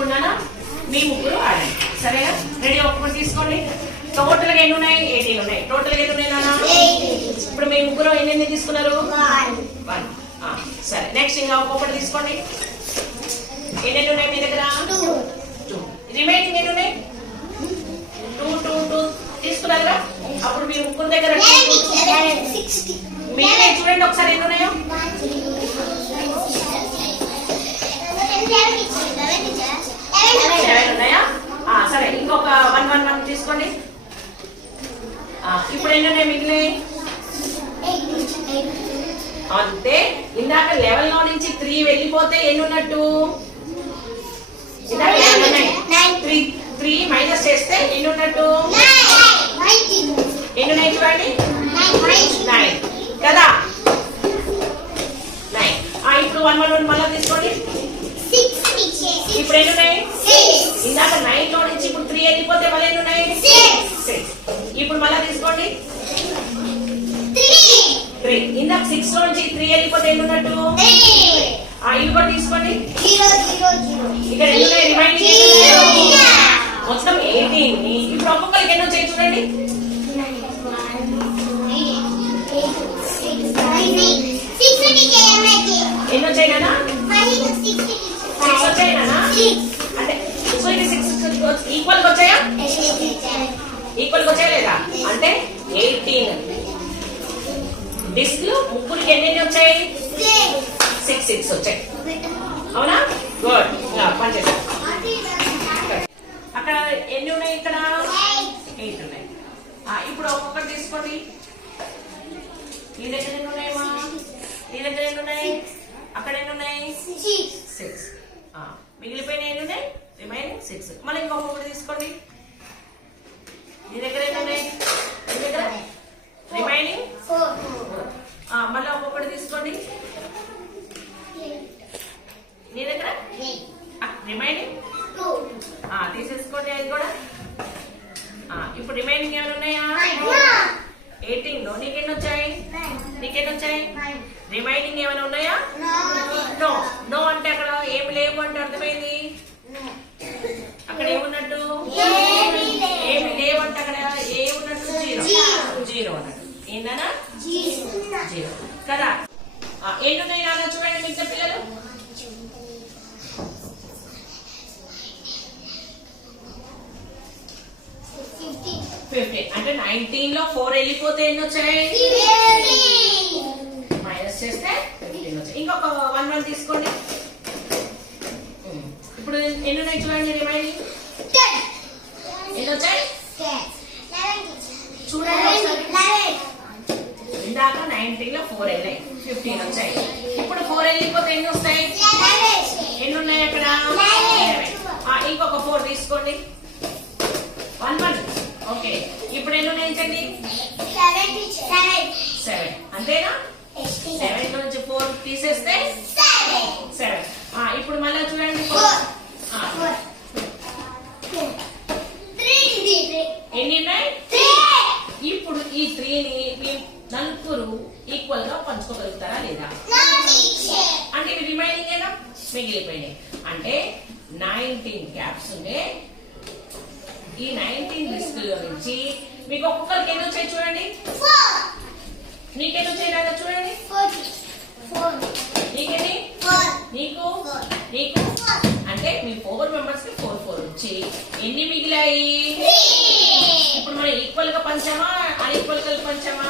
ఇప్పుడు నాన్న మీ ముగ్గురు ఆడండి, సరేనా? రెడీ, ఒక్కటి తీసుకోండి. టోటల్ గా ఎన్ని ఉన్నాయి? 18 ఉన్నాయి. టోటల్ గా ఎన్ని ఉన్నాయి నాన్న? ఇప్పుడు మీ ముగ్గురు ఎన్ని తీసుకున్నారు? 1. సరే, నెక్స్ట్ ఇంకా ఒక్కొక్కటి తీసుకోండి. ఎన్ని ఉన్నాయి మీ దగ్గర? 2. రిమైనింగ్ ఎన్ని ఉన్నాయి? 2 తీసుకున్నారా? అప్పుడు మీ ముగ్గురు దగ్గర మీరే చూడండి ఒకసారి ఎన్ని ఉన్నాయో. 7 ఉన్నాయా? సరే, ఇంకొక 1 తీసుకోండి. ఇప్పుడు ఎన్ని ఉన్నాయి మిగిలినవి? అంతే. ఇందాక 11 లో నుంచి 3 వెళ్ళిపోతే ఎన్ని ఉన్నట్టు? 3 మైనస్ చేస్తే ఎన్ని ఉన్నట్టు? ఎన్ని ఉన్నాయి చూడండి? 9 కదా. 9. ఇప్పుడు 1 మళ్ళీ తీసుకోండి. ఇప్పుడు ఎన్ని ఉన్నాయి? ఇందాక 9 లో నుంచి ఇప్పుడు 3 వెళ్ళిపోతే మళ్ళీ ఎన్ని ఉన్నాయి? 6. ఇప్పుడు మళ్ళీ తీసుకోండి. 3. ఇందాక 6 లో నుంచి 3 వెళ్ళిపోతే ఎన్ని ఉన్నట్టు? ఇవి కూడా తీసుకోండి. ఇక్కడ ఎన్ని ఉన్నాయి? రిమైనింగ్ మొత్తం 18. ఇప్పుడు ఒక్కొక్కరికి ఎన్ని వచ్చాయి చూడండి. ఎన్ని వచ్చాయి కదా? 6 వచ్చాయి కదా? అంటే సో ఇది 6 ఈక్వల్ వచ్చాయా? ఈక్వల్ వచ్చాయా లేదా? అంటే 18 డిస్క్లు ముగ్గురికి ఎన్ని వచ్చాయి? 6 వచ్చాయి. అవునా? గుడ్. పని చేద్దాం. అక్కడ ఎన్ని ఉన్నాయి? ఇక్కడ 8 ఉన్నాయి. ఇప్పుడు ఒక్కొక్కటి తీసుకోండి. ఈ దగ్గర ఎన్ని ఉన్నాయమ్మా? ఈ దగ్గర ఎన్ని ఉన్నాయి? అక్కడ ఎన్ని ఉన్నాయి? 6. మిగిలిపోయిన ఎన్ని ఉన్నాయి? రిమైనింగ్ 6. మళ్ళీ ఇంకొకటి తీసుకోండి. ఈ దగ్గర ఎన్ని ఉన్నాయి? ఈ దగ్గర రిమైనింగ్ 4. మళ్ళీ ఒక్కొక్కటి తీసుకోండి. నీ దగ్గర రిమైనింగ్ 2. తీసేసుకోండి అది కూడా. ఇప్పుడు రిమైనింగ్ ఏమైనా ఉన్నాయా? 18 లో నీకెన్ని వచ్చాయి? నీకెన్ని వచ్చాయి? రిమైనింగ్ ఏమైనా ఉన్నాయా? నో. నో అంటే అక్కడ ఏమి లేవు అంటే అర్థమైంది. అక్కడ ఏమున్నట్టు? ఏమి లేవు అంటే అక్కడ ఏమున్నట్టు? 0 అన్నట్టు. ఏందన్నా? 0 కదా. ఎన్ని ఉన్నాయి నాన్న చూడండి మిగతా పిల్లలు. 15. అంటే 19 లో 4 వెళ్ళిపోతే ఎన్ని వచ్చాయి? మైనస్ చేస్తే 15 వచ్చాయి. ఇంకొక 1 తీసుకోండి. ఇప్పుడు ఎన్ని ఉన్నాయి చూడండి రిమైనింగ్. ఎన్ని వచ్చాయి చూడండి. ఇందాక 19 లో 4 వెళ్ళాయి, 15 వచ్చాయి. ఇప్పుడు 4 వెళ్ళిపోతే ఎన్ని వస్తాయి? ఎన్ని ఉన్నాయి అక్కడ? 11. ఇంకొక 4 తీసుకోండి. 1 ఓకే. ఇప్పుడు ఎన్ని ఉన్నాయి? 7. అంతేనా? 7 నుంచి 4 తీసేస్తే 7. ఇప్పుడు మళ్ళీ చూడండి. 4. ఎన్ని ఉన్నాయి? ఇప్పుడు ఈ 3ని నలుగురు ఈక్వల్ గా పంచుకోగలుగుతారా లేదా? అంటే ఇవి రిమైనింగ్ ఏనా? మిగిలిపోయినాయి. అంటే 19 క్యాప్స్ ఉండే ఈ 19 లిస్టులో నుంచి మీకు ఒక్కొక్కరికి ఎన్ని వచ్చాయి చూడండి. నీకెన్ని వచ్చాయి నాన్న చూడండి. నీకెన్ని? నీకు అంటే మీ 4 మెంబర్స్ కి 4 వచ్చి ఎన్ని మిగిలాయి? ఇప్పుడు మనం ఈక్వల్ గా పంచామా అన్ఈక్వల్ గా పంచామా?